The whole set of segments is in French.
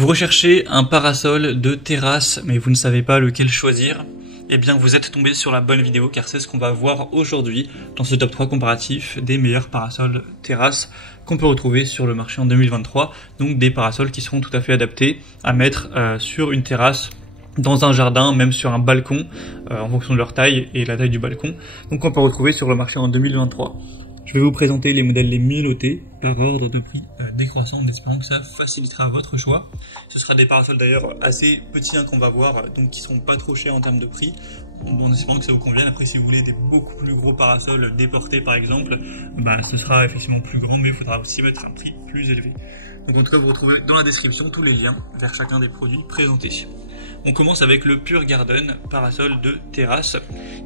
Vous recherchez un parasol de terrasse, mais vous ne savez pas lequel choisir? Eh bien, vous êtes tombé sur la bonne vidéo, car c'est ce qu'on va voir aujourd'hui dans ce top 3 comparatif des meilleurs parasols terrasse qu'on peut retrouver sur le marché en 2023. Donc des parasols qui seront tout à fait adaptés à mettre sur une terrasse, dans un jardin, même sur un balcon, en fonction de leur taille et la taille du balcon. Donc on peut retrouver sur le marché en 2023. Je vais vous présenter les modèles les mieux notés par ordre de prix décroissant, en espérant que ça facilitera votre choix. Ce sera des parasols d'ailleurs assez petits qu'on va voir, donc qui seront pas trop chers en termes de prix, en espérant que ça vous convienne. Après, si vous voulez des beaucoup plus gros parasols déportés par exemple, ce sera effectivement plus grand, mais il faudra aussi mettre un prix plus élevé. Donc en tout cas, vous retrouvez dans la description tous les liens vers chacun des produits présentés. On commence avec le Pure Garden parasol de terrasse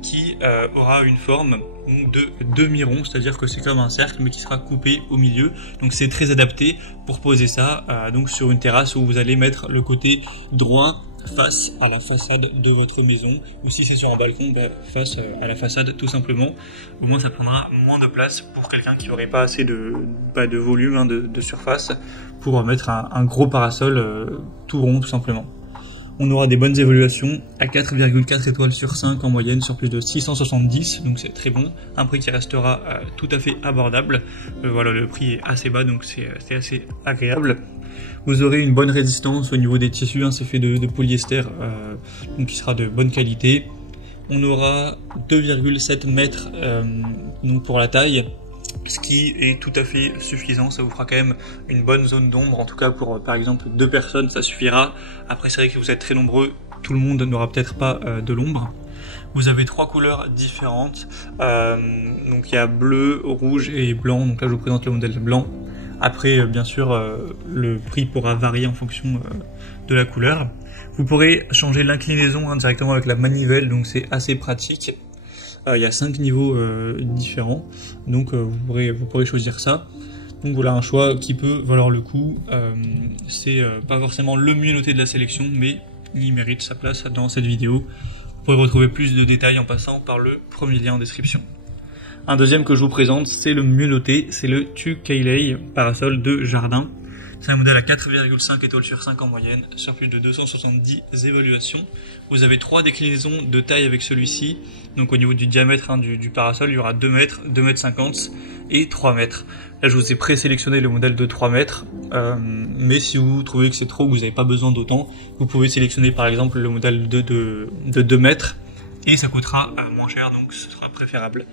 qui aura une forme de demi-rond, c'est-à-dire que c'est comme un cercle mais qui sera coupé au milieu. Donc c'est très adapté pour poser ça donc sur une terrasse où vous allez mettre le côté droit face à la façade de votre maison, ou si c'est sur un balcon, face à la façade tout simplement. Au moins ça prendra moins de place pour quelqu'un qui n'aurait pas assez de volume, de surface, pour mettre un gros parasol tout rond tout simplement. On aura des bonnes évaluations à 4,4 étoiles sur 5 en moyenne sur plus de 670, donc c'est très bon. Un prix qui restera tout à fait abordable. Voilà, le prix est assez bas, donc c'est assez agréable. Vous aurez une bonne résistance au niveau des tissus, c'est fait de polyester, donc qui sera de bonne qualité. On aura 2,7 mètres donc pour la taille, ce qui est tout à fait suffisant. Ça vous fera quand même une bonne zone d'ombre, en tout cas pour par exemple 2 personnes ça suffira. Après c'est vrai que vous êtes très nombreux, tout le monde n'aura peut-être pas de l'ombre. Vous avez 3 couleurs différentes, donc il y a bleu, rouge et blanc, donc là je vous présente le modèle blanc. Après bien sûr le prix pourra varier en fonction de la couleur. Vous pourrez changer l'inclinaison directement avec la manivelle, donc c'est assez pratique. Il y a 5 niveaux différents, donc vous pourrez choisir ça. Donc voilà un choix qui peut valoir le coup. C'est pas forcément le mieux noté de la sélection, mais il mérite sa place dans cette vidéo. Vous pourrez retrouver plus de détails en passant par le premier lien en description. Un deuxième que je vous présente, c'est le mieux noté, c'est le Tu Kailei parasol de jardin. C'est un modèle à 4,5 étoiles sur 5 en moyenne, sur plus de 270 évaluations. Vous avez 3 déclinaisons de taille avec celui-ci. Donc au niveau du diamètre du parasol, il y aura 2 mètres, 2 mètres 50 et 3 mètres. Là, je vous ai présélectionné le modèle de 3 mètres. Mais si vous trouvez que c'est trop, que vous n'avez pas besoin d'autant, vous pouvez sélectionner par exemple le modèle de 2 mètres. Et ça coûtera moins cher, donc ce sera préférable.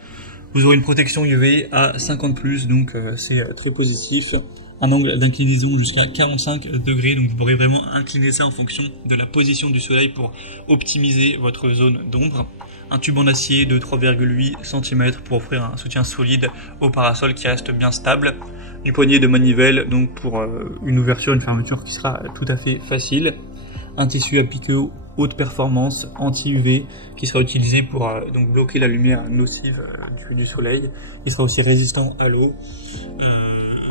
Vous aurez une protection UV à 50+, donc c'est très positif. Un angle d'inclinaison jusqu'à 45 degrés, donc vous pourrez vraiment incliner ça en fonction de la position du soleil pour optimiser votre zone d'ombre. Un tube en acier de 3,8 cm pour offrir un soutien solide au parasol qui reste bien stable. Une poignée de manivelle donc pour une ouverture, une fermeture qui sera tout à fait facile. Un tissu à piqueux haute performance anti-UV qui sera utilisé pour donc bloquer la lumière nocive du soleil. Il sera aussi résistant à l'eau.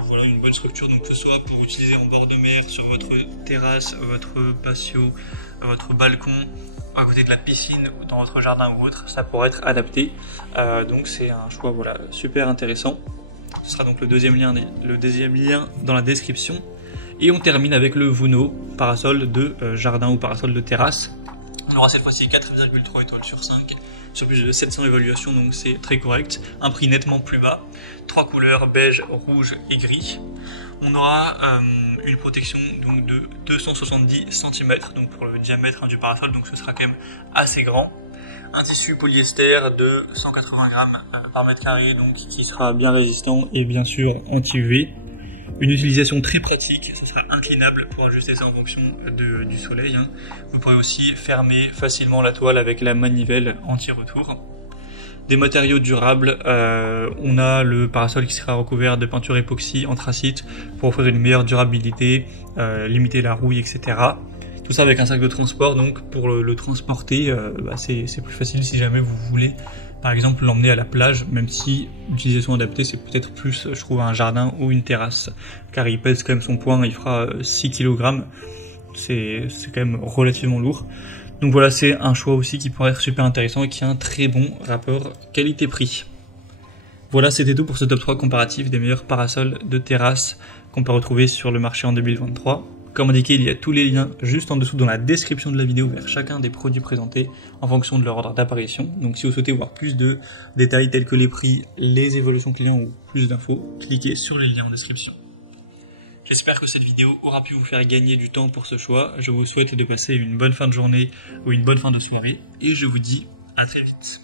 Voilà une bonne structure, donc que ce soit pour utiliser en bord de mer, sur votre terrasse, votre patio, votre balcon, à côté de la piscine ou dans votre jardin ou autre, ça pourrait être adapté. Donc c'est un choix super intéressant. Ce sera donc le deuxième lien dans la description. Et on termine avec le Vuno parasol de jardin ou parasol de terrasse. On aura cette fois-ci 4,3 étoiles sur 5 sur plus de 700 évaluations, donc c'est très correct. Un prix nettement plus bas, 3 couleurs beige, rouge et gris. On aura une protection donc de 270 cm donc pour le diamètre du parasol, donc ce sera quand même assez grand. Un tissu polyester de 180 grammes par mètre carré, donc qui sera bien résistant et bien sûr anti-UV. Une utilisation très pratique, ça sera inclinable pour ajuster ça en fonction du soleil. Vous pourrez aussi fermer facilement la toile avec la manivelle anti-retour. Des matériaux durables, on a le parasol qui sera recouvert de peinture époxy anthracite pour offrir une meilleure durabilité, limiter la rouille, etc. Tout ça avec un sac de transport, donc pour le transporter, c'est plus facile si jamais vous voulez par exemple l'emmener à la plage, même si l'utilisation adaptée c'est peut-être plus, je trouve, un jardin ou une terrasse, car il pèse quand même son poids, il fera 6 kg, c'est quand même relativement lourd. Donc voilà, c'est un choix aussi qui pourrait être super intéressant et qui a un très bon rapport qualité-prix. Voilà, c'était tout pour ce top 3 comparatif des meilleurs parasols de terrasse qu'on peut retrouver sur le marché en 2023. Comme indiqué, il y a tous les liens juste en dessous dans la description de la vidéo vers chacun des produits présentés en fonction de leur ordre d'apparition. Donc si vous souhaitez voir plus de détails tels que les prix, les évolutions clients ou plus d'infos, cliquez sur les liens en description. J'espère que cette vidéo aura pu vous faire gagner du temps pour ce choix. Je vous souhaite de passer une bonne fin de journée ou une bonne fin de soirée et je vous dis à très vite.